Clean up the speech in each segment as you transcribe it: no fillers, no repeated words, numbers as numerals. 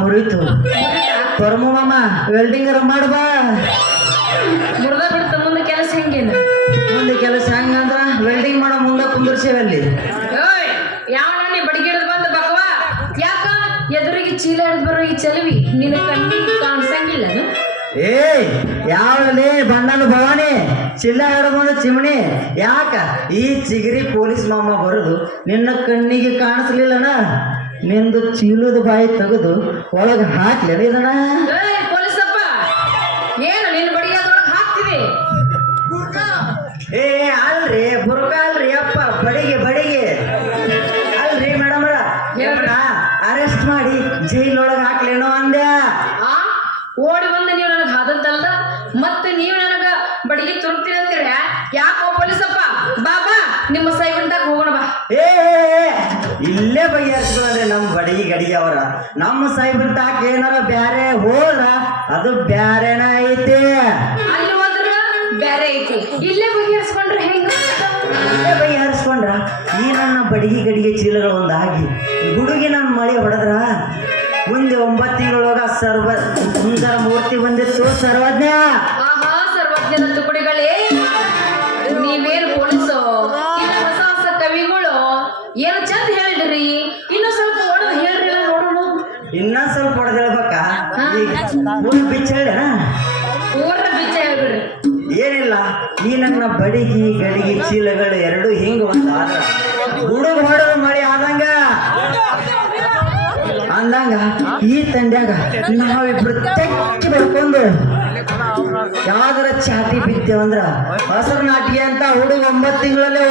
ಮುರಿತು ಪರಮ ಮಾಮ ವೆಲ್ಡಿಂಗ್ ಮಾಡ್ಬಾ ಮುರ್ದ ಬಿಡ್ತ ಮುಂದೆ ಕೆಲಸ ಹೆಂಗೇನು ಮುಂದೆ ಕೆಲಸ ಹೆಂಗಂದ್ರ ವೆಲ್ಡಿಂಗ್ ಮಾಡೋ ಮುಂದೆ ಕುಂದರ್ಸೇವೆ ಅಲ್ಲಿ ಯಾವ ನೀ ಬಡಿಗಿಡದ್ ಬಂದ ಬಕವಾ ಯಾಕ ಎದುರಿಗೆ ಚೀಲ ಹಿಡಿದು ಬರೋ ಈ ಚಲವಿ ನಿನ್ನ ಕಣ್ಣಿಗೆ ಕಾಣಿಸಂಗಿಲ್ಲ ಯಾವಲ್ಲಿ ಬಣ್ಣನ ಭವಾನಿ ಚಿಲ್ಲ ಹಿಡ್ಬಂದ ಚಿಮಣಿ ಯಾಕ ಈ ಚಿಗರಿ ಪೊಲೀಸ್ ಮಾಮ ಬರೋದು ನಿನ್ನ ಕಣ್ಣಿಗೆ ಕಾಣಿಸ್ಲಿಲ್ಲನ ನಿಂದು ಚೀಲದ ಬಾಯಿ ತೆಗೆದು ಒಳಗೆ ಹಾಕ್ಲೇನ ಇದನ್ನ ಪೊಲೀಸಪ್ಪ ಏನು ನಿನ್ನ ಬಡಿಯಾದೊಳಗೆ ಹಾಕ್ತಿವಿ ಅಲ್ರಿ ಬುರ್ಕ ಅಲ್ರಿ ಅಪ್ಪ ಬಡಿಗೆ ಅಲ್ರಿ ಮೇಡಮ್ ಅರೆಸ್ಟ್ ಮಾಡಿ ಜೈಲೊಳಗೆ ಹಾಕ್ಲೇನೋ ಅಂದ್ಯ ಓಡಿ ಬಂದು ನೀವು ನನಗೆ ಹಾದಂತಲ್ದ ಮತ್ತೆ ನೀವು ನನಗ ಬಡಿಗೆ ತುರುಕ್ತೀರಿ ಅಂತೀರ ಯಾಕೋ ಪೊಲೀಸಪ್ಪ ಬಾಬಾ ನಿಮ್ಮ ಸೈಬಂಟಾಗ ಹೋಗೋಣ ಬಾ ಇಲ್ಲೇ ಬಗೆಹರಿಸ್ಕೊಂಡ್ರೆ ನಮ್ಮ ಬಡಿಗೆ ಗಡಿಗೆ ಅವರ ನಮ್ಮ ಸೈಬಂಟಾಕ ಏನಾರ ಬ್ಯಾರೆ ಹೋದ್ರ ಅದು ಬ್ಯಾರೇನ ಐತಿ ಅಲ್ಲಿ ಹೋದ್ರ ಬ್ಯಾರೆ ಐತಿ ಇಲ್ಲೇ ಬಗೆಹರಿಸ್ಕೊಂಡ್ರೆ ಹೆಂಗ ಇಲ್ಲೇ ಬಗೆಹರಿಸ್ಕೊಂಡ್ರ ಈ ನನ್ನ ಬಡಿಗೆ ಗಡಿಗೆ ಚೀಲಗಳು ಒಂದಾಗಿ ಗುಡುಗಿ ನನ್ನ ಮಳೆ ಹೊಡೆದ್ರ ಮುಂದೆ 9 ತಿಂಗಳೊಳಗ ಸುಂದರ ಮೂರ್ತಿ ಬಂದಿತ್ತು ಸರ್ವಜ್ಞ ಸರ್ವಜ್ಞನ ತುಕಡಿಗಳೇ ನೀವೇನು ಪೊಲೀಸು ಹೊಸ ಹೊಸ ಕವಿಗಳು ಏನು ಚಂದ ಹೇಳಿದ್ರಿ ಇನ್ನೂ ಸ್ವಲ್ಪ ಹೊಡೆದು ಹೇಳ್ರಿ ನೋಡೋಣ ಇನ್ನೊಂದ್ ಸ್ವಲ್ಪ ಹೊಡೆದು ಹೇಳ್ಬೇಕಾ ಊರ್ ಬಿಚ್ಚ ಹೇಳ ಊರ ಬಿಚ್ಚ ಹೇಳ್ಬಿಡ್ರಿ ಏನಿಲ್ಲ ಈ ನನ್ನ ಬಡಿಗಿ ಗಡಿಗೆ ಚೀಲಗಳು ಎರಡು ಹಿಂಗ ಒಂದು ಗುಡುಗ ಹೊಡೆದು ಮಳೆ ಆದಂಗ ಅಂದಂಗ ಈ ತಂಡ್ಯಾಗ ನಾವಿಬ್ರು ತೆಕ್ಕಿ ಬರ್ಕೊಂಡು ಯಾವ್ದಾರ ಚಾಟಿ ಬಿದ್ದೇವಂದ್ರ ಹಸರು ನಾಟಿಗೆ ಅಂತ ಹುಡುಗ 9 ತಿಂಗಳಲ್ಲೇ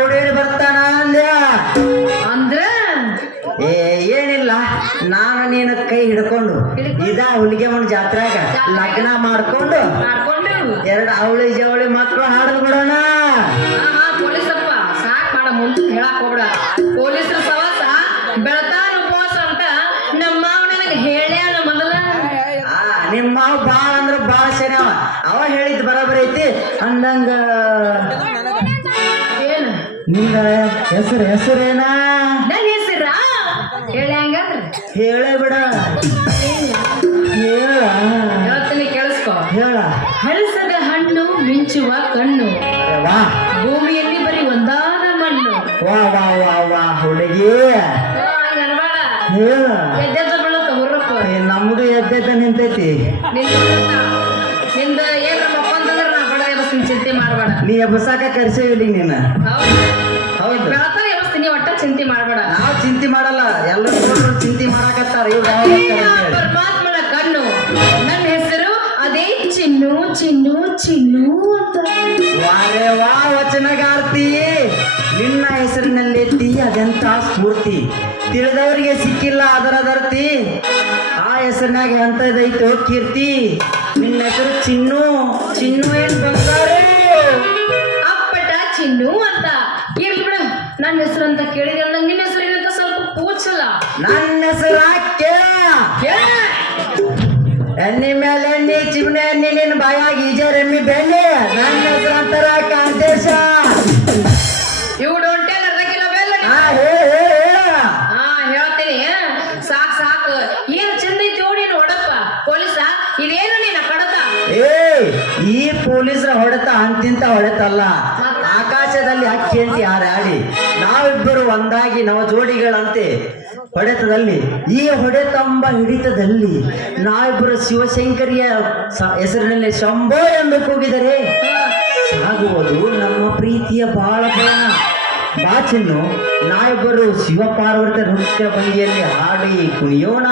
ಓಡೇಡಿ ಬರ್ತಾನ ಅಂದ್ರ ಏನಿಲ್ಲ ನಾನು ನೀನು ಕೈ ಹಿಡ್ಕೊಂಡು ಹುಲಿಗೆ ಮಣ್ಣು ಜಾತ್ರೆಗ ಲಗ್ನ ಮಾಡ್ಕೊಂಡು 2 ಅವಳಿ ಜವಳಿ ಮಕ್ಕಳು ಹಾಡಲ್ ಬಿಡೋಣ ಪೊಲೀಸಪ್ಪ ಸಾಕ್ ಮಾಡ ಮುಂದೆ ಹೇಳಕ್ ಹೋಗ್ಬೇಡ ಪೊಲೀಸರ ಸವಾಸ ಬೆಳತಾನ ಉಪವಾಸ ಅಂತ ನಮ್ಮ ನನಗೆ ಹೇಳ್ಯಾನ ಮೊದಲ ನಿಮ್ಮ ಬಾಳ ಅಂದ್ರ ಬಾಳ ಶನಿ ಅವ ಹೇಳಿದ್ ಬರಾಬರಿ ಐತಿ ಅಂದಂಗ ಏನು ನಿನ್ನ ಹೆಸರೇನ ನನ್ನ ಹೆಸರ ಹೇಳ ಹಂಗಂದ್ರ ಹೇಳೇ ಬಿಡ ಹೇಳ್ತೀನಿ ಕೇಳಿಸ್ಕೊ ಹೇಳ ಹಳಸದ ಹಣ್ಣು ಮಿಂಚುವ ಕಣ್ಣು ವಾ ಭೂಮಿಯಲ್ಲಿ ಬರೀ ಒಂದಾದ ಮಣ್ಣು ವಾ ವಾ ವಾ ವಾ ಹುಡುಗಿ ಹೇಳ ಎದ್ದೆದ್ದ ಬೀಳುತ್ತ ಹುರ್ರಪ್ಪ ನಮ್ದು ಎದ್ದೆದ್ದ ನಿಂತೈತಿ ನಿಂದ ಏನ್ರ ಮಕ್ಕಂತಂದ್ರ ನಾ ಬಡ ಎಬಸ್ತೀನಿ ಚಿಂತೆ ಮಾಡ್ಬೇಡ ನೀ ಎಬ್ಬಸಾಕ ಕರ್ಸೇವಿಲ್ಲ ನೀನ ಹೌದು ಬೆಳತಾನ ಎಬಸ್ತೀನಿ ಒಟ್ಟ ಚಿಂತೆ ಮಾಡ್ಬೇಡ ನಾವು ಚಿಂತೆ ಮಾಡಲ್ಲ ಎಲ್ಲರೂ ಚಿಂತೆ ಮಾಡಾಕತ್ತಾರ ಪರಮಾತ್ಮನ ಕಣ್ಣು ನನ್ನ ಹೆಸರು ಅದೇ ಚಿನ್ನು ಚಿನ್ನು ಚಿನ್ನು ಅಂತ ವಾರೇ ವಾ ವಚನಗಾರ್ತಿ ನಿನ್ನ ಹೆಸರಿನಲ್ಲೆತ್ತಿ ಅದೆಂತ ಸ್ಫೂರ್ತಿ ತಿಳಿದವರಿಗೆ ಸಿಕ್ಕಿಲ್ಲ ಅದರದರ್ತಿ ಆ ಹೆಸರಿನಾಗ ಎಂತದೈತೋ ಕೀರ್ತಿ ನಿನ್ನ ಹೆಸರು ಚಿನ್ನು ಚಿನ್ನು ಏನ್ ಬಂಗಾರ ಅಪ್ಪಟ ಚಿನ್ನು ಅಂತ ಇರ್ಲಿ ಬಿಡು ನನ್ನ ಹೆಸರು ಅಂತ ಕೇಳಿದ್ರೆ ನಿನ್ನ ಹೆಸರು ಏನಂತ ಸ್ವಲ್ಪ ಪೂಚಲ್ಲ ನನ್ನ ಹೆಸರು ಎಣ್ಣೆ ಮೇಲೆ ಎಣ್ಣೆ ಚಿಮಣೆ ಎಣ್ಣೆ ನಿನ್ನ ಬಾಯಾಗಿ ಈಜರೆಮ್ಮಿ ಬೆಣ್ಣೆ ನನ್ನ ಹೆಸರು ಅಂತಾರ ಕಾಂತೇಶ ಇವು ಡೋಂಟ್ ಟೆಲ್ ಅರ್ಧಕ್ಕಿಲ್ಲ ಬೆಲ್ಲ ಹೇಳ್ತೀನಿ ಸಾಕ್ ಸಾಕು ಏನು ಚಂದ ಐತಿ ನೀನು ಹೊಡಪ್ಪ ಪೊಲೀಸ ಇದೇನು ನೀನ ಕಡತ ಈ ಪೊಲೀಸರ ಹೊಡೆತ ಅಂತಿಂತ ಹೊಡೆತಲ್ಲ ಆಕಾಶದಲ್ಲಿ ಅಕ್ಕಿ ಅಂತ ಹಾರಾಡಿ ನಾವಿಬ್ಬರು ಒಂದಾಗಿ ನವ ಜೋಡಿಗಳಂತೆ ಹೊಡೆತದಲ್ಲಿ ಈ ಹೊಡೆತಂಬ ಹಿಡಿತದಲ್ಲಿ ನಾವಿಬ್ಬರು ಶಿವಶಂಕರಿಯ ಹೆಸರಿನಲ್ಲಿ ಶಂಭೋ ಎಂದು ಕೂಗಿದರೆ ಸಾಗುವುದು ನಮ್ಮ ಪ್ರೀತಿಯ ಬಾಳ ಬಾಚಿನ್ನು ನಾವಿಬ್ಬರು ಶಿವಪಾರ್ವತಿ ನೃತ್ಯ ಭಂಗಿಯಲ್ಲಿ ಹಾಡಿ ಕುಣಿಯೋಣ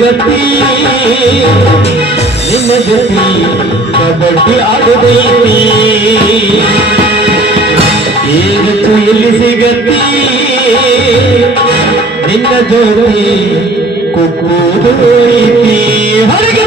ಗತಿ ನಿನ್ನ ಜೊತೆ ಕಬಡ್ಡಿ ಆಡದೈತಿ ಏಗತ್ತು ಎಲ್ಲಿ ಸಿಗತಿ ನಿನ್ನ ಜೋಡಿ ಕುಕ್ಕುವುದು ಐತಿ ಹೊರಗೆ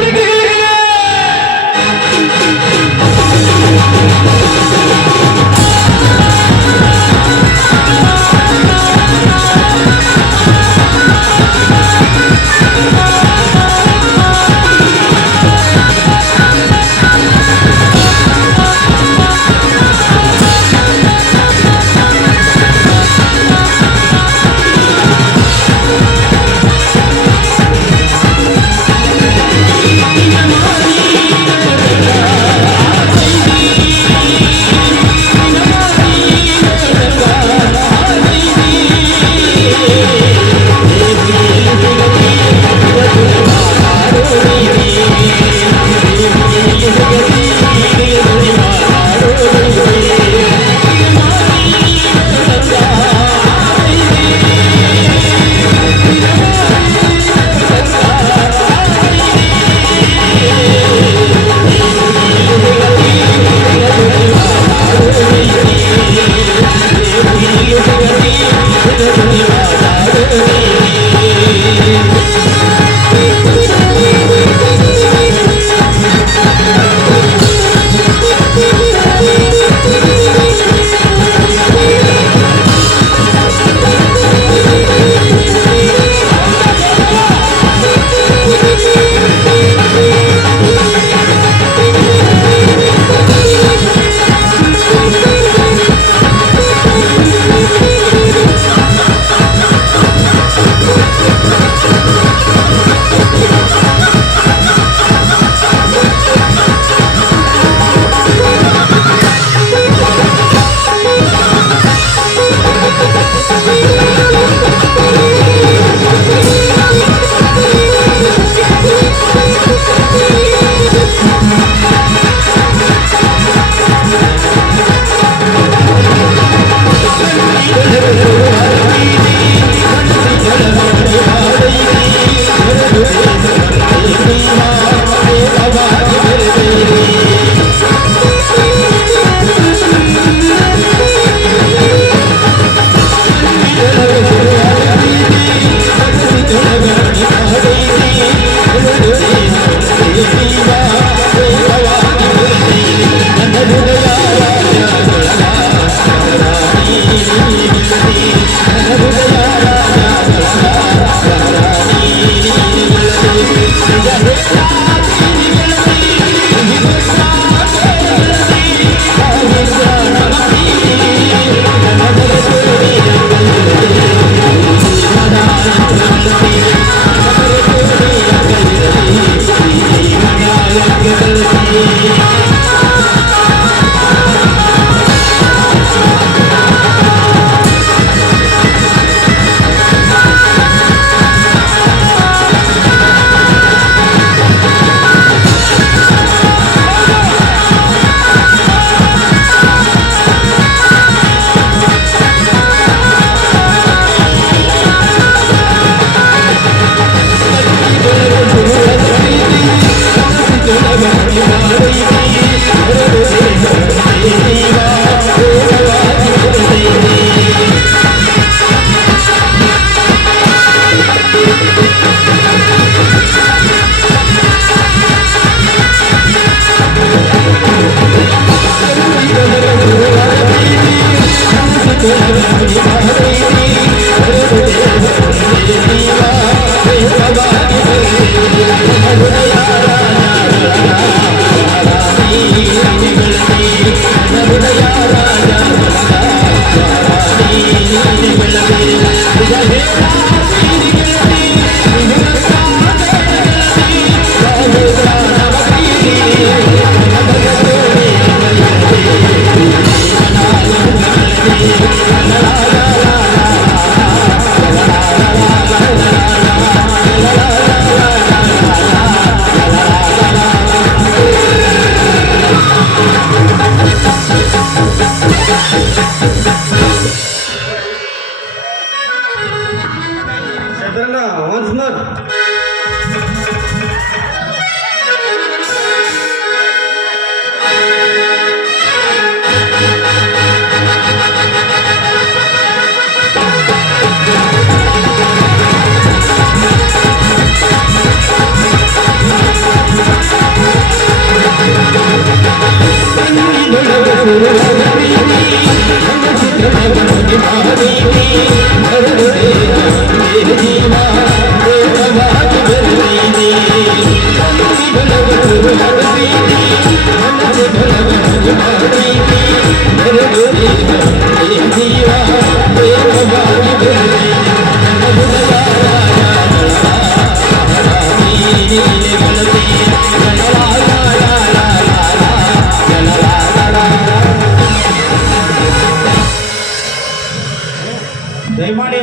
ದಯಮಾಡಿ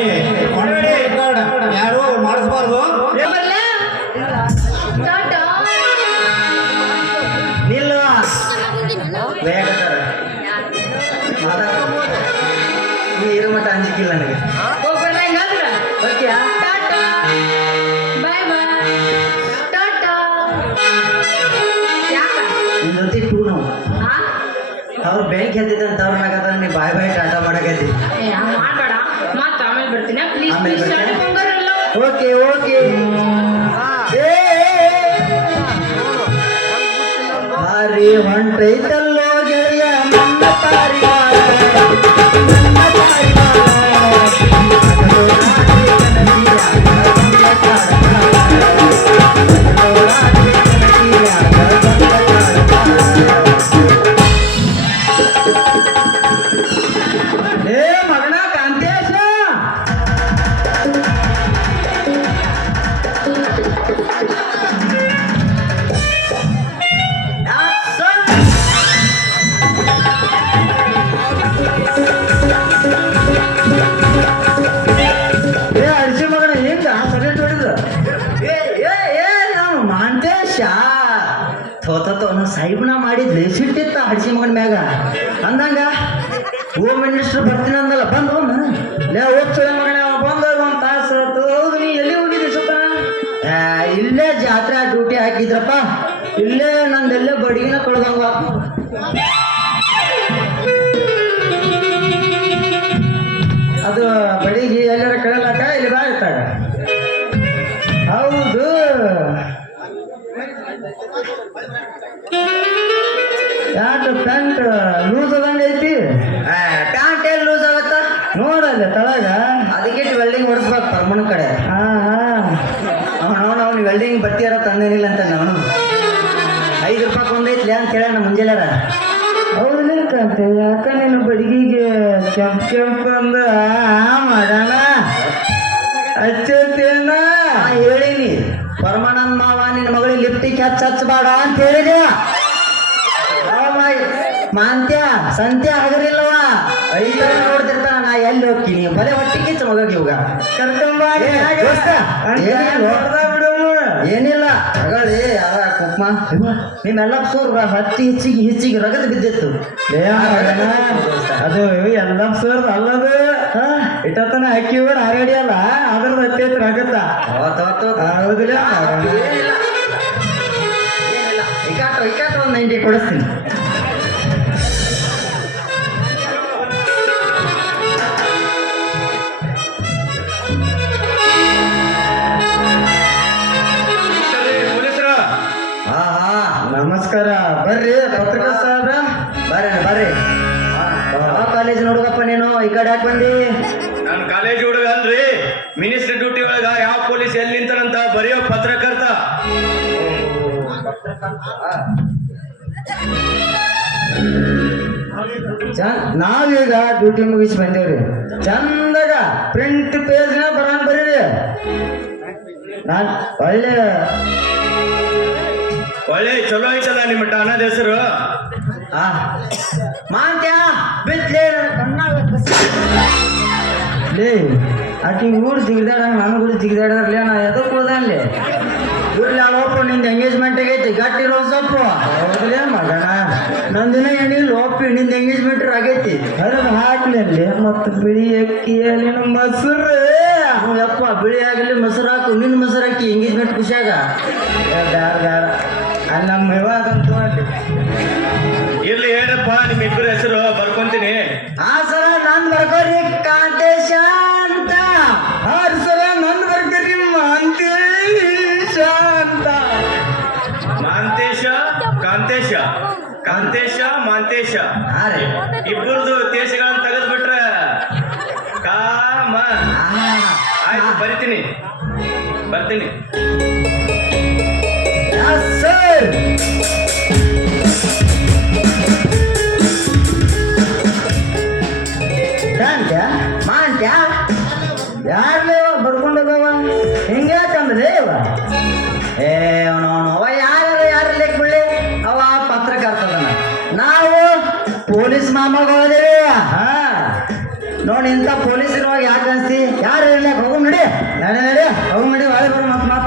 ಮಾಡಬೇಡಿ ಯಾರು ಮಾಡಿಸ್ಬಾರ್ದು. ಬರ್ಲಾ? ಟಾಟಾ. ನಿಲ್ಲು ಬೇಗ ಸರ್ ನೀ ಇರೋ ಮಟ್ಟ ಅಂಜಿಕಿಲ್ಲ ನನಗೆ. ಹೋಗ್ಬರ್ಲಾ ಹಿಂಗಾದ್ರ? ಓಕೆ ಟಾಟಾ. ಬಾಯ್ ಬಾಯ್. ಟಾಟಾ. ಯಾಕ? ನಿನ್ ಜೊತೆ ಟೂ ನಾವು ಹಾ? ಅವ್ರು ಬೆಂಕಿ ಹತ್ತಿದ್ದಂತ ಅವ್ರನ್ನಾಗದ ನೀ ಬಾಯ್ ಬಾಯ್ ಟಾಟಾ ಮಾಡಕತ್ತಿ. ಏ, ಹಂಗ್ ಮಾಡ್ಬೇಡ. ಮತ್ತ್ ಆಮೇಲೆ ಬರ್ತೀನಿ ಪ್ಲೀಸ್ ಆಮೇಲೆ ಪ್ಲೀಸ್ ಬರ್ತೀನಿ. ಶಾಲೆ ಬಂಗಾರಲ್ಲ. ಓಕೆ ಓಕೆ ಹಾರಿ ಹೊಂಟೈತಲ್ಲೋ ಗೆಳೆಯ ನನ್ನ ಪಾರಿವಾಳ, ನನ್ನ ಪಾರಿವಾಳ. ಹಗಲು ರಾತ್ರಿ ಕನಸಿನ್ಯಾಗ ಬಂದ ಕಾಡತಾಳ. ಹಗಲು ರಾತ್ರಿ ಕನಸಿನ್ಯಾಗ ಬಂದ ಕಾಡತಾಳ. ಏ ಮಗನ ಕಾಂತೇಶ, ಅಡಿಸಿ ಮಗನ ಹಿಂಗ ಸರಿಟ್ ಹೊಡಿದ. ನಾನು ಮಾಂತೇಶ ಥೋತೋ ಸಾಹಿಬ್ನ ಮಾಡಿದ್ಲಿ ಸಿಟ್ಟಿತ್ತ ಅಡಿಸಿ ಮಗನ ಮ್ಯಾಗ. ಅಂದಂಗ ಹೋಮ್ ಮಿನಿಸ್ಟರ್ ಬರ್ತೀನಿ ಅಂದಲ್ಲ, ಬಂದು ಲೇ ಹೋಗ್ತೇವೆ ಮಗನ ಬಂದ ಒಂದು ತಾಸು. ಹೌದು ನೀ ಎಲ್ಲಿ ಹೋಗಿದ್ದಿ ಸ್ವಲ್ಪ? ಇಲ್ಲೇ ಜಾತ್ರೆ ಡ್ಯೂಟಿ ಹಾಕಿದ್ರಪ್ಪ, ಇಲ್ಲೇ ನಂದೆಲ್ಲೇ ಬಡಿಗಿನ ಕೊಳ್ದಂಗ. ಅದು ಬಡಿಗಿ ಎಲ್ಲಾರ ಕಳಲಕ್ಕ ಇಲ್ಲಿ ಬಾ ಇರ್ತಾಗ. ಹೌದು ಯಾಕೆ ಪ್ಯಾಂಟ್ ಲೂಸ್ ಆದಂಗ ಐತಿ? ಪ್ಯಾಂಟ್ ಏನ್ ಲೂಸ್ ಆಗತ್ತ ನೋಡಲ್ಲ ತಳಗ, ಅದಕ್ಕೆ ವೆಲ್ಡಿಂಗ್ ಹೊಡಿಸ್ಬೇಕು ಪರ್ಮನ್ ಕಡೆ. ಹಾ ಹಾ ಅವ್ನು ವೆಲ್ಡಿಂಗ್ ಬಟ್ಟಿಯಾರ ತಂದೇನಿಲ್ಲ ಅಂತ ನಾನು 5 ರೂಪಾಯಿ ಒಂದೈತ್ಲಿ ಅಂತ ಹೇಳ ಮುಂಜಾನೆ. ಹೌದಿಲ್ಲ ಕಂತೆ, ಯಾಕ ನೀನು ಬಡಿಗಿಗೆ ಕೆಂಪ್ ಕೆಂಪ್ ಅಂದ ಮಾಡೋಣ ಹಚ್ಚೇನ ಹೇಳಿನಿ. ಪರಮಾನಂದ ಮಾವ ನಿನ್ನ ಮಗಳಿಗೆ ಲಿಫ್ಟಿಗೆ ಹಚ್ಚಬೇಡ ಅಂತ ಹೇಳಿದೆ. ಮಾಂತ್ಯ ಸಂತ್ಯ ಹಗರಿಲ್ಲವ 5 ನೋಡ್ತಿರ್ತಾನ. ನಾ ಎಲ್ಲಿ ಹೋಗ್ತೀನಿ ಬಲೆ ಹೊಟ್ಟಿ ಕಿಚ್ಚ ಮಗ ಇವಾಗ ಕರ್ಕೊಂಬ. ಏನಿಲ್ಲ ಹಗಳಿ ಅದ ಕುಕ್ಮ ನಿಮ್ಮೆಲ್ಲ ಸೂರ್ ಹತ್ತಿ ಹೆಚ್ಚಿಗೆ ರಗದ ಬಿದ್ದಿತ್ತು. ಅದು ಎಲ್ಲ ಸೂರ್ ಅಲ್ಲದು ಇಟ್ಟತನ ಹಾಕಿ ಹಾರಾಡಿ ಅಲ್ಲ ಅದ್ರದ್ದು ಹತ್ತೈತಿ ರಗತ್ತ. ಹೌದಿಲ್ಲ ಇಕಾಟ ಒಂದು 90 ಕೊಡಿಸ್ತೀನಿ. ನಮಸ್ಕಾರ, ಬರ್ರಿ ಪತ್ರಿಕಾ ಸಾಹೇಬ್ರ, ಬರ್ರಿ. ಯಾವ ಕಾಲೇಜ್ ನೋಡುಗಪ್ಪ ನೀನು? ಈ ಕಡೆ ಯಾಕೆ ಬಂದಿ? ನಾನು ಕಾಲೇಜ್ ಹುಡುಗ ಅಲ್ರಿ, ಮಿನಿಸ್ಟರ್ ಡ್ಯೂಟಿ ಒಳಗ ಯಾವ ಪೊಲೀಸ್ ಎಲ್ಲಿ ನಿಂತಾರಂತ ಬರೆಯೋ ಪತ್ರಕರ್ತ. ನಾವೀಗ ಡ್ಯೂಟಿ ಮುಗಿಸಿ ಬಂದೇವ್ರಿ. ಚಂದಾಗ ಪ್ರಿಂಟ್ ಪೇಜ್ನ ಬರೀರಿ. ನಾನ್ ಒಳ್ಳೆ ಚಲೋ ಐತಲ್ಲ ನಿಮ್ಮ ಠಾಣದ ಹೆಸರು. ಮಾಂತ್ಯ ಬಿತ್ಲೇ ಲೇ ಆಕಿ ಊರು ಜಿಗಿದಾಡ ನಾನು ಕೂಡ ಜಿಗಿದಾಡರ್ಲಿ. ನಾ ಎದಕ್ಕೆ ಹೋದ ಅಲ್ಲಿ ಇರ್ಲಿ ಲೋಪ ನಿಂದ ಎಂಗೇಜ್ಮೆಂಟ್ ಆಗೈತಿ ಗಟ್ಟಿರೋ ಸೊಪ್ಪು. ಹೌದಲೇ ಮಗನ ನಂದಿನ ಎಣ್ಣಿ ಲೋಪಿ ನಿಂದ ಎಂಗೇಜ್ಮೆಂಟ್ ಆಗೈತಿ. ಹರಿದು ಹಾಕ್ಲಿ ಅಲ್ಲಿ ಮತ್ತು ಬಿಳಿ ಅಕ್ಕಿಯಲ್ಲಿ ಮೊಸರು. ಯಪ್ಪ ಬಿಳಿ ಆಗಲಿ ಮೊಸರು ಹಾಕು. ನಿನ್ನ ಮೊಸರು ಹಾಕಿ ಎಂಗೇಜ್ಮೆಂಟ್ ಖುಷಿಯಾಗ ಬೇಡ ಅಲ್ಲಿ ನಮ್ಮ ಇವಾಗಂತೂ ಅಲ್ಲಿ ಇರ್ಲಿ ಹೇಳಪ್ಪ ನಿಮ್ಮ ಇಬ್ಬರ ಹೆಸರು ಬರ್ಕೊಂತೀನಿ. ಹಾ ಸರ ನಂದು ಬರ್ಕೋರಿ ಕಾಂತೇಶ ಅಂತ. ಹಾ ಸರ ನಂದು ಬರ್ಕೋರಿ ಮಾಂತೇಶ ಅಂತ. ಮಾಂತೇಶ ಕಾಂತೇಶ, ಕಾಂತೇಶ ಮಾಂತೇಶ. ಹಾ ರೀ ಆಯ್ತು ಬರಿತೀನಿ ಬರ್ತೀನಿ ಸರ್ ಮಾಂತ್ಯ ಯಾರ್ಲೇ ಬರ್ಕೊಂಡು ಹೋಗವ ಹಿಂಗೆ ತಂದ್ರೆ ಇವ ಏ ಅವನವನು ಅವ ಯಾರು ಲೆಕ್ಕ ಬಿಡ್ಲಿ ಅವ ಪತ್ರಕರ್ತದನ ನಾವು ಪೊಲೀಸ್ ಮಾಮಗಳದೇವಿ ಹಾ ನೋಡಿ ಇಂಥ ಪೊಲೀಸ್ ಇರುವಾಗ ಯಾಕೆ ಅನ್ಸ್ತಿ ಯಾರು ಇರ್ಲಿಕ್ಕೆ ಹೋಗು ನಡಿ ನಡಿ ಹೋಗು ನಡಿ ಒಳಗೆ ಬರೋ ಮತ್ತೆ